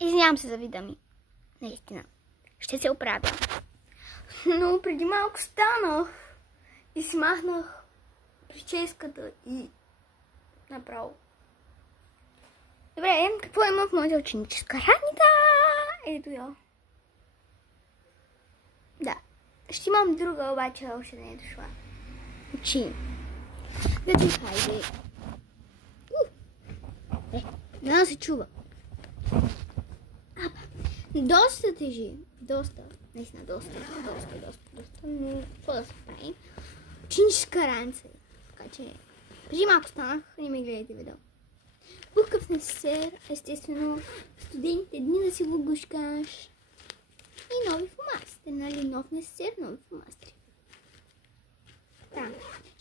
Извинявам се за вида ми. Наистина. Ще се оправя. Но преди малко станах и си махнах прическата и направо. Добре, какво има в моята ученическа раница? Ето я. Да. Ще имам друга, обаче още не е дошла. Учи. Да ти хайде. Не се чува. Доста тежи. Доста. Наистина, доста. Но какво да се прави? Ученическа раница. Така че преди малко станах, не ме гледайте видео. Пухкав несесер, естествено, студените дни да си го гушкаш. И нови фломастери, нали? Нов несесер, нови фломастери. Да.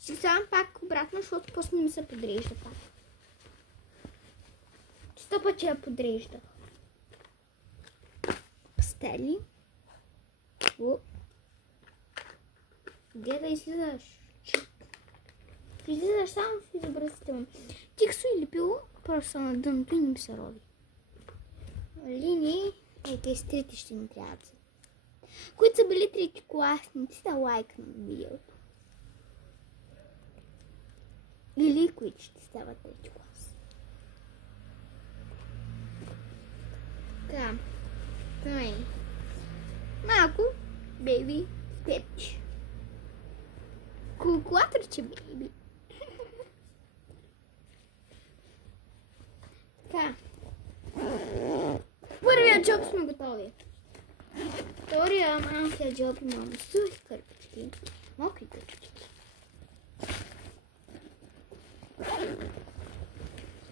Ще слагам пак обратно, защото после не ми се подрежда пак. 100 пъти я подреждах. Пастели. Где да излизаш? Излизаш само в изобразително. Тиксо и лепило просто на дъното и не ми се роби. Линии, тези трети ще ни трябват. Които са били трети класници, да лайкнат видеото. Или които ще стават трети клас. Така. Малко бейби степче. Калкулаторче, бейби. Така. Първия джоб сме готови. Втория малкия джоб имаме сухи кърпички. Мокри кърпички.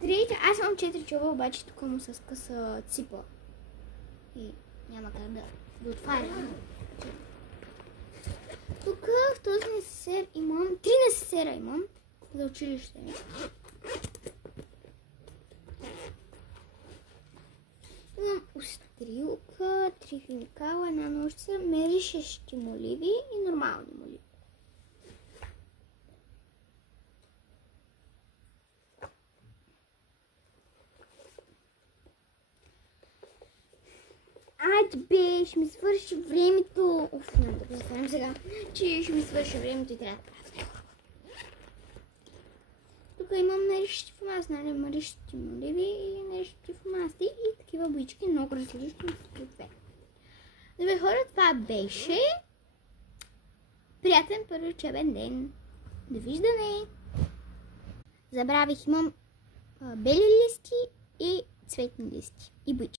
Третия, аз имам 4 джоба, обаче тук му се скъса ципа. И няма как да отварям. Тук в този несесер имам 3 несесера имам за училище. Имам острилка, 3 химикала, една ножица, меришещи моливи и нормални моливи. Айде бе, ще ми свърши времето. Няма да го затворим сега. Че ще ми свърши времето и трябва да правя. Тук имам нарищи фломасти, нали? Марищи моливи и нарищи фломасти и такива боички, много различни от две. Добре хора, това беше приятен първи учебен ден. Довиждане! Забравих, имам бели листи и цветни листи и боички.